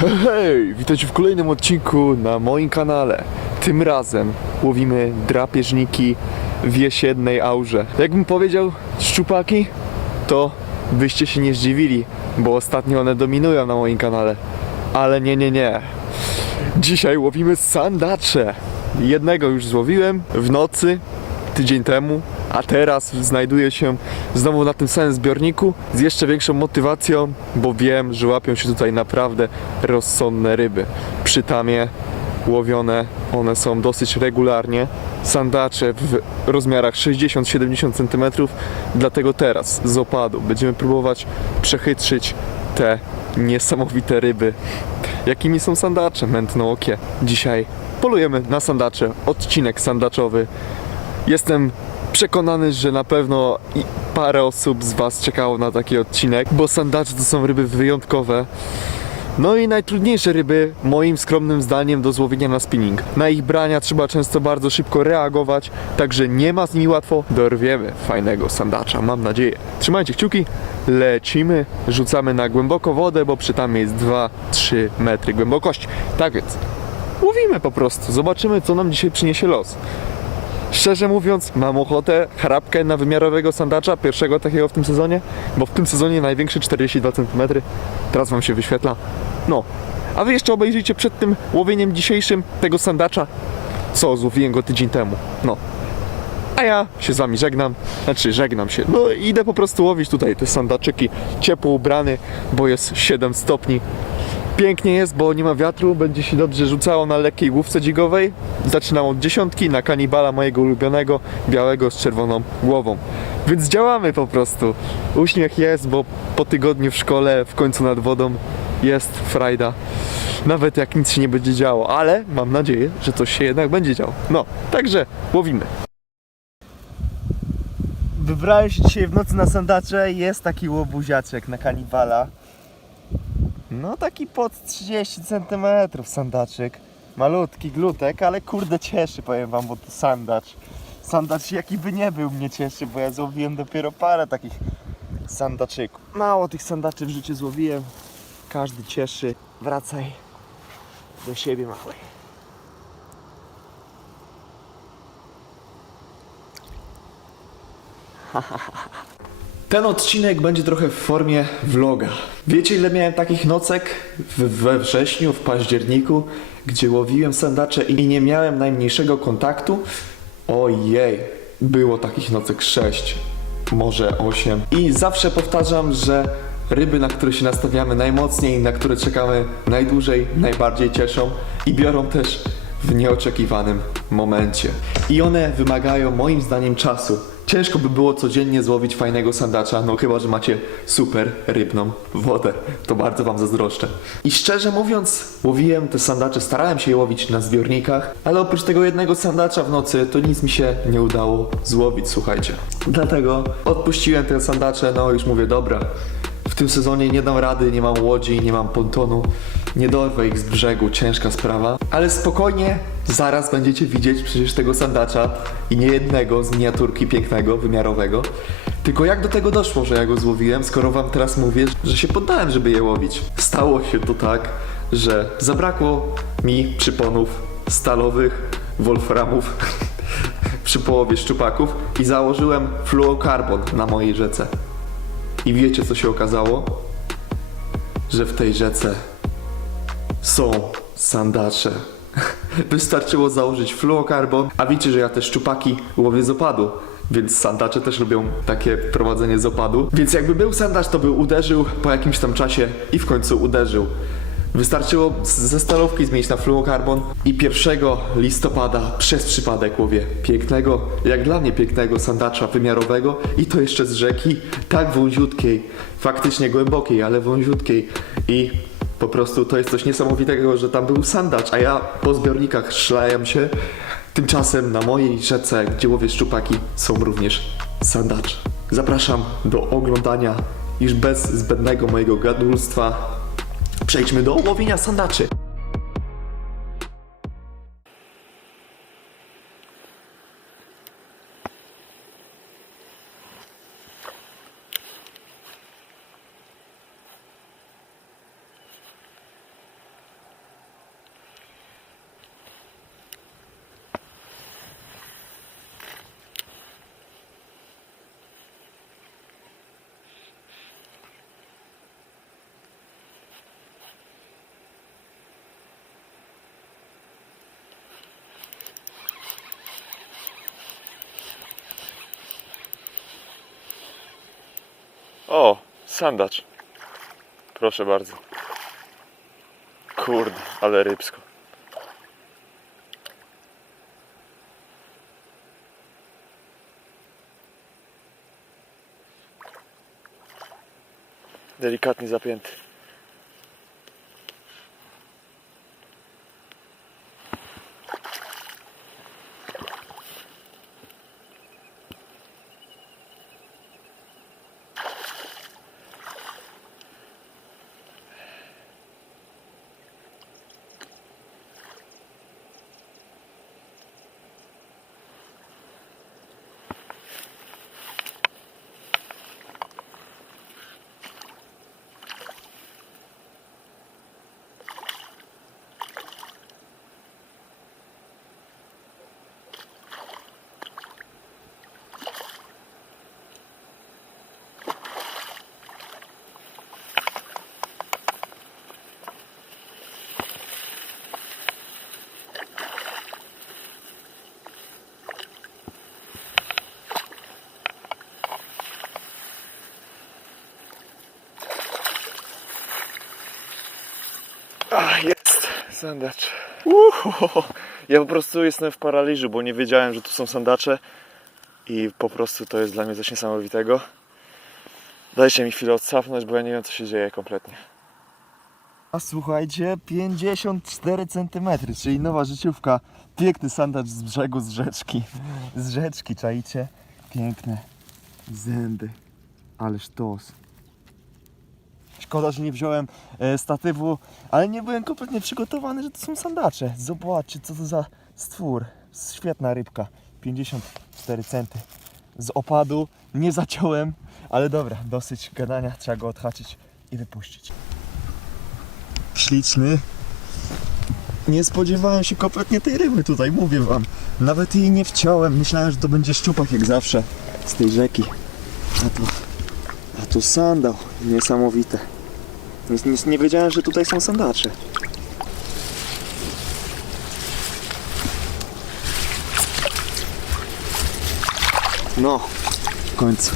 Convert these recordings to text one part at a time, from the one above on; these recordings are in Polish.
Hej, witajcie w kolejnym odcinku na moim kanale. Tym razem łowimy drapieżniki w jesiennej aurze. Jakbym powiedział szczupaki, to byście się nie zdziwili, bo ostatnio one dominują na moim kanale. Ale nie, nie, nie. Dzisiaj łowimy sandacze. Jednego już złowiłem w nocy, tydzień temu, a teraz znajduję się znowu na tym samym zbiorniku z jeszcze większą motywacją, bo wiem, że łapią się tutaj naprawdę rozsądne ryby. Przy tamie łowione one są dosyć regularnie. Sandacze w rozmiarach 60-70 cm, dlatego teraz z opadu będziemy próbować przechytrzyć te niesamowite ryby, jakimi są sandacze mętnookie. Dzisiaj polujemy na sandacze, odcinek sandaczowy. Jestem przekonany, że na pewno parę osób z Was czekało na taki odcinek, bo sandacze to są ryby wyjątkowe. No i najtrudniejsze ryby, moim skromnym zdaniem, do złowienia na spinning. Na ich brania trzeba często bardzo szybko reagować, także nie ma z nimi łatwo. Dorwiemy fajnego sandacza, mam nadzieję. Trzymajcie kciuki, lecimy, rzucamy na głęboko wodę, bo przy tam jest 2-3 metry głębokości. Tak więc, łowimy po prostu, zobaczymy co nam dzisiaj przyniesie los. Szczerze mówiąc, mam ochotę chrapkę na wymiarowego sandacza, pierwszego takiego w tym sezonie, bo w tym sezonie największy 42 cm. Teraz wam się wyświetla. No. A wy jeszcze obejrzyjcie przed tym łowieniem dzisiejszym tego sandacza, co złowiłem go tydzień temu. No. A ja się z wami żegnam, znaczy żegnam się. No idę po prostu łowić tutaj te sandaczyki, ciepło ubrany, bo jest 7 stopni. Pięknie jest, bo nie ma wiatru, będzie się dobrze rzucało na lekkiej główce dzigowej. Zaczynam od dziesiątki na kanibala mojego ulubionego, białego z czerwoną głową. Więc działamy po prostu. Uśmiech jest, bo po tygodniu w szkole, w końcu nad wodą jest frajda. Nawet jak nic się nie będzie działo, ale mam nadzieję, że coś się jednak będzie działo. No, także łowimy. Wybrałem się dzisiaj w nocy na sandacze jest taki łobuziaczek na kanibala. No taki pod 30 cm sandaczek. Malutki glutek, ale kurde cieszy powiem wam, bo to sandacz. Sandacz jaki by nie był mnie cieszy, bo ja złowiłem dopiero parę takich sandaczyków. Mało tych sandaczy w życiu złowiłem. Każdy cieszy. Wracaj do siebie mały. Ten odcinek będzie trochę w formie vloga. Wiecie ile miałem takich nocek w, we wrześniu, w październiku, gdzie łowiłem sandacze i nie miałem najmniejszego kontaktu? Ojej, było takich nocek 6, może 8. I zawsze powtarzam, że ryby, na które się nastawiamy najmocniej, na które czekamy najdłużej, najbardziej cieszą i biorą też w nieoczekiwanym momencie. I one wymagają moim zdaniem czasu. Ciężko by było codziennie złowić fajnego sandacza, no chyba, że macie super rybną wodę. To bardzo wam zazdroszczę. I szczerze mówiąc, łowiłem te sandacze, starałem się je łowić na zbiornikach, ale oprócz tego jednego sandacza w nocy, to nic mi się nie udało złowić, słuchajcie. Dlatego odpuściłem te sandacze, no już mówię, dobra, w tym sezonie nie dam rady, nie mam łodzi, nie mam pontonu, nie dorwę ich z brzegu, ciężka sprawa. Ale spokojnie, zaraz będziecie widzieć przecież tego sandacza i nie jednego z miniaturki pięknego, wymiarowego. Tylko jak do tego doszło, że ja go złowiłem, skoro wam teraz mówię, że się poddałem, żeby je łowić? Stało się to tak, że zabrakło mi przyponów stalowych, wolframów przy połowie szczupaków i założyłem fluokarbon na mojej rzece. I wiecie co się okazało? Że w tej rzece są sandacze. Wystarczyło założyć fluokarbon, a wiecie, że ja te szczupaki łowię z opadu. Więc sandacze też lubią takie prowadzenie z opadu. Więc jakby był sandacz, to by uderzył po jakimś tam czasie i w końcu uderzył. Wystarczyło ze stalówki zmienić na fluokarbon i 1 listopada przez przypadek łowię pięknego, jak dla mnie pięknego sandacza wymiarowego i to jeszcze z rzeki, tak wąziutkiej, faktycznie głębokiej, ale wąziutkiej i po prostu to jest coś niesamowitego, że tam był sandacz, a ja po zbiornikach szlałem się. Tymczasem na mojej rzece, gdzie łowię szczupaki, są również sandacze. Zapraszam do oglądania, iż bez zbędnego mojego gadulstwa Przejdźmy do łowienia sandaczy. O, sandacz. Proszę bardzo. Kurde, ale rybsko. Delikatnie zapięty. A, jest! Sandacz. Uhu. Ja po prostu jestem w paraliżu, bo nie wiedziałem, że tu są sandacze i po prostu to jest dla mnie coś niesamowitego. Dajcie mi chwilę odsapnąć, bo ja nie wiem, co się dzieje kompletnie. A słuchajcie, 54 cm, czyli nowa życiówka. Piękny sandacz z brzegu, z rzeczki. Z rzeczki, czaicie? Piękne zęby. Ale sztos. Szkoda, że nie wziąłem e, statywu, ale nie byłem kompletnie przygotowany, że to są sandacze. Zobaczcie, co to za stwór. Świetna rybka. 54 cm. Z opadu nie zaciąłem, ale dobra, dosyć gadania, trzeba go odhaczyć i wypuścić. Śliczny. Nie spodziewałem się kompletnie tej ryby tutaj, mówię wam. Nawet jej nie wciąłem. Myślałem, że to będzie szczupak jak zawsze z tej rzeki. A tu, a tu sandał. Niesamowite. Nie, nie, wiedziałem, że tutaj są sandacze. No, w końcu.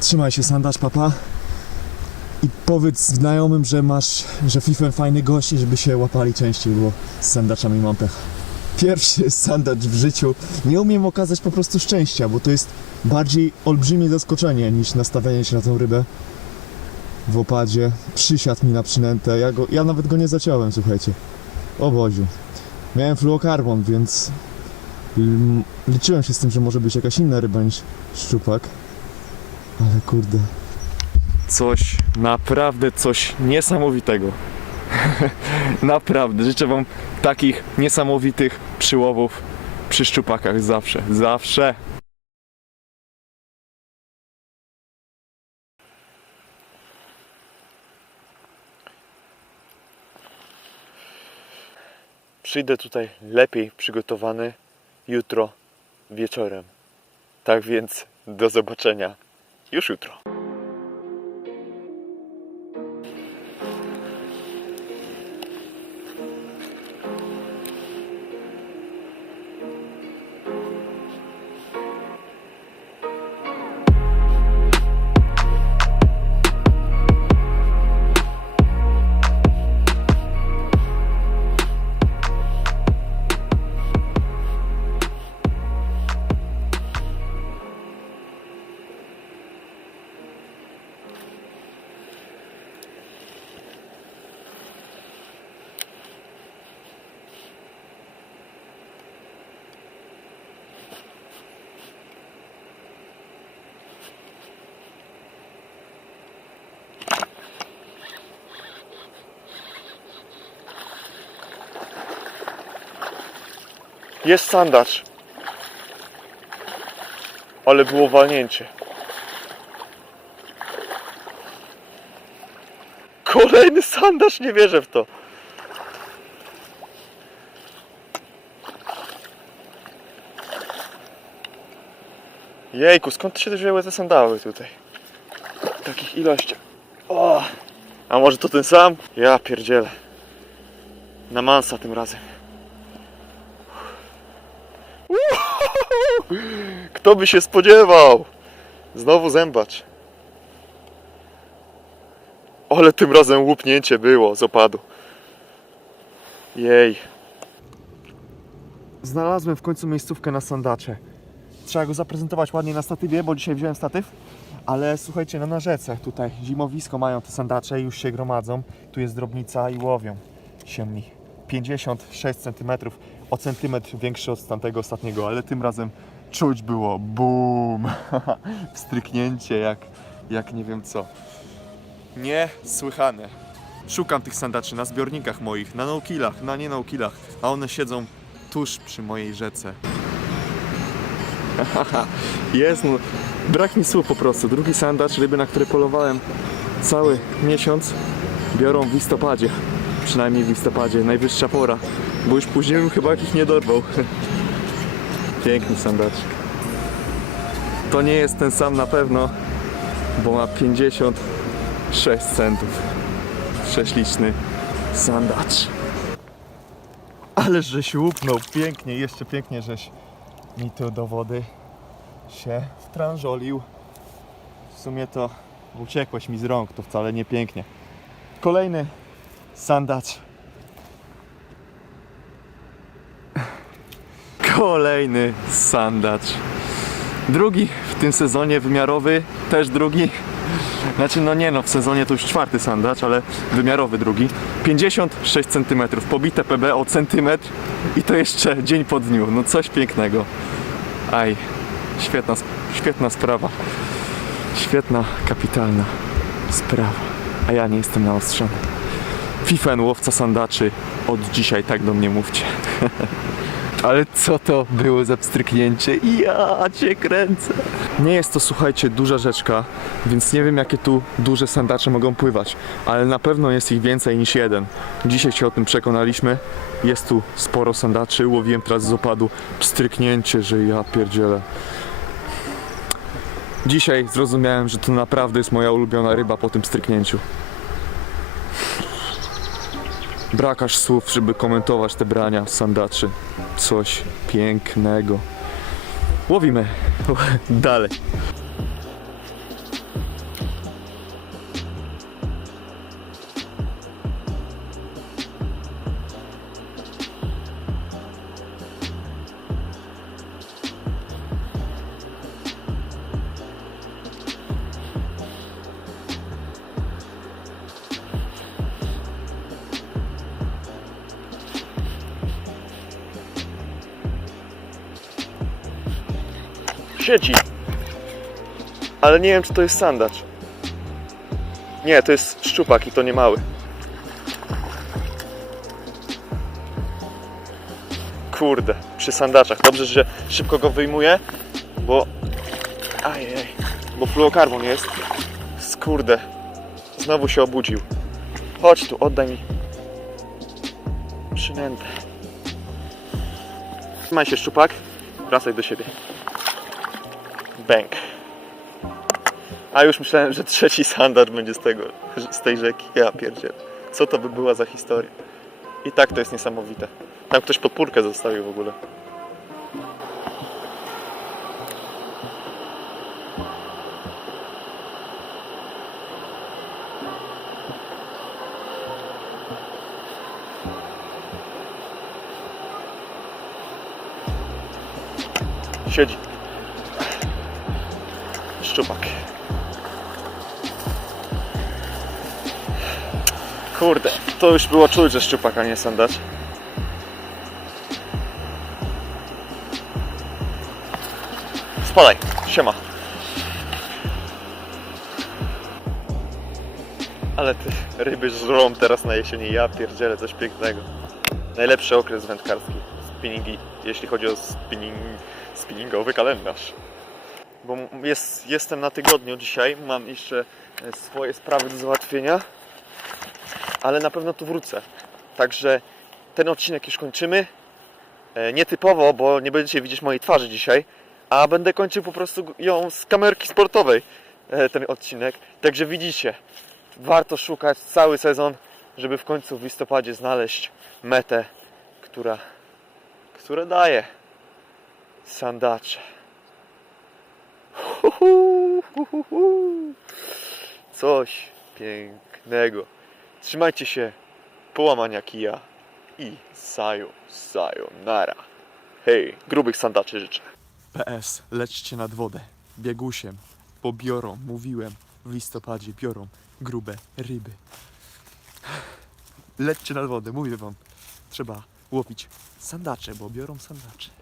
Trzymaj się sandacz, papa. I powiedz znajomym, że masz, że Fifen fajny gość i żeby się łapali częściej, bo z sandaczami mam pech. Pierwszy sandacz w życiu. Nie umiem okazać po prostu szczęścia, bo to jest bardziej olbrzymie zaskoczenie niż nastawienie się na tą rybę w opadzie. Przysiadł mi na przynętę, ja, go, ja nawet go nie zaciąłem, słuchajcie. O Boziu. Miałem fluokarbon, więc liczyłem się z tym, że może być jakaś inna ryba niż szczupak. Ale kurde, Coś, naprawdę coś niesamowitego. naprawdę, życzę Wam takich niesamowitych przyłowów przy szczupakach zawsze, zawsze. Przyjdę tutaj lepiej przygotowany jutro wieczorem. Tak więc do zobaczenia już jutro. Jest sandacz. Ale było walnięcie. Kolejny sandacz, nie wierzę w to. Jejku, skąd się wzięły te sandały tutaj? W takich ilościach. O! A może to ten sam? Ja pierdzielę. Na mansa tym razem. Kto by się spodziewał? Znowu zębacz. Ale tym razem łupnięcie było z opadu. Jej. Znalazłem w końcu miejscówkę na sandacze. Trzeba go zaprezentować ładnie na statywie, bo dzisiaj wziąłem statyw. Ale słuchajcie, no na rzece tutaj zimowisko mają te sandacze, już się gromadzą. Tu jest drobnica i łowią się mi. 56 cm, o centymetr większy od tamtego ostatniego, ale tym razem czuć było BUM! Wstryknięcie jak, jak nie wiem co. Niesłychane. Szukam tych sandaczy na zbiornikach moich, na no-killach, na nie no-killach, a one siedzą tuż przy mojej rzece. Jest, no, brak mi słów po prostu. Drugi sandacz, ryby, na które polowałem cały miesiąc, biorą w listopadzie. Przynajmniej w listopadzie, najwyższa pora, bo już później bym chyba ich nie dorwał. Piękny sandaczek. To nie jest ten sam na pewno, bo ma 56 centów. Prześliczny sandacz. Ale żeś łupnął pięknie, jeszcze pięknie żeś mi tu do wody się wtrążolił. W sumie to uciekłeś mi z rąk, to wcale nie pięknie. Kolejny sandacz. Kolejny sandacz. Drugi w tym sezonie wymiarowy, też drugi. Znaczy, no nie no, w sezonie to już czwarty sandacz, ale wymiarowy drugi. 56 cm, pobite PB o centymetr i to jeszcze dzień po dniu. No coś pięknego. Aj, świetna, świetna sprawa. Świetna, kapitalna sprawa. A ja nie jestem naostrzony. Fifen, łowca sandaczy, od dzisiaj tak do mnie mówcie. Ale co to było za pstryknięcie? Ja cię kręcę. Nie jest to, słuchajcie, duża rzeczka, więc nie wiem, jakie tu duże sandacze mogą pływać, ale na pewno jest ich więcej niż jeden. Dzisiaj się o tym przekonaliśmy. Jest tu sporo sandaczy. Łowiłem teraz z opadu pstryknięcie, że ja pierdzielę. Dzisiaj zrozumiałem, że to naprawdę jest moja ulubiona ryba po tym stryknięciu. Brak aż słów, żeby komentować te brania sandaczy. Coś pięknego. Łowimy dalej. Siedzi. Ale nie wiem, czy to jest sandacz. Nie, to jest szczupak i to nie mały. Kurde, przy sandaczach. Dobrze, że szybko go wyjmuję, bo... Ajej, bo fluokarbon jest. Skurde, znowu się obudził. Chodź tu, oddaj mi przynętę. Trzymaj się, szczupak. Wracaj do siebie. Bęk. A już myślałem, że trzeci sandacz będzie z tego, z tej rzeki. Ja pierdzielę. Co to by była za historia? I tak to jest niesamowite. Tam ktoś podpórkę zostawił w ogóle. Siedzi. Szczupak. Kurde, to już było czuć, że szczupak, a nie sandacz. Spadaj, siema. Ale te ryby żrą teraz na jesieni, ja pierdzielę, coś pięknego. Najlepszy okres wędkarski, spinningi, jeśli chodzi o spinning, spinningowy kalendarz bo jest, jestem na tygodniu dzisiaj, mam jeszcze e, swoje sprawy do załatwienia, ale na pewno tu wrócę. Także ten odcinek już kończymy. E, Nietypowo, bo nie będziecie widzieć mojej twarzy dzisiaj, a będę kończył po prostu ją z kamerki sportowej, e, ten odcinek. Także widzicie, warto szukać cały sezon, żeby w końcu w listopadzie znaleźć metę, która, która daje sandacze. Hu, hu, hu, hu. Coś pięknego. Trzymajcie się, połamania kija i sajo, sajo, nara. Hej, grubych sandaczy życzę. PS, lećcie nad wodę. Biegusiem. Bo biorą, mówiłem, w listopadzie biorą grube ryby. Lećcie nad wodę, mówię wam. Trzeba łowić sandacze, bo biorą sandacze.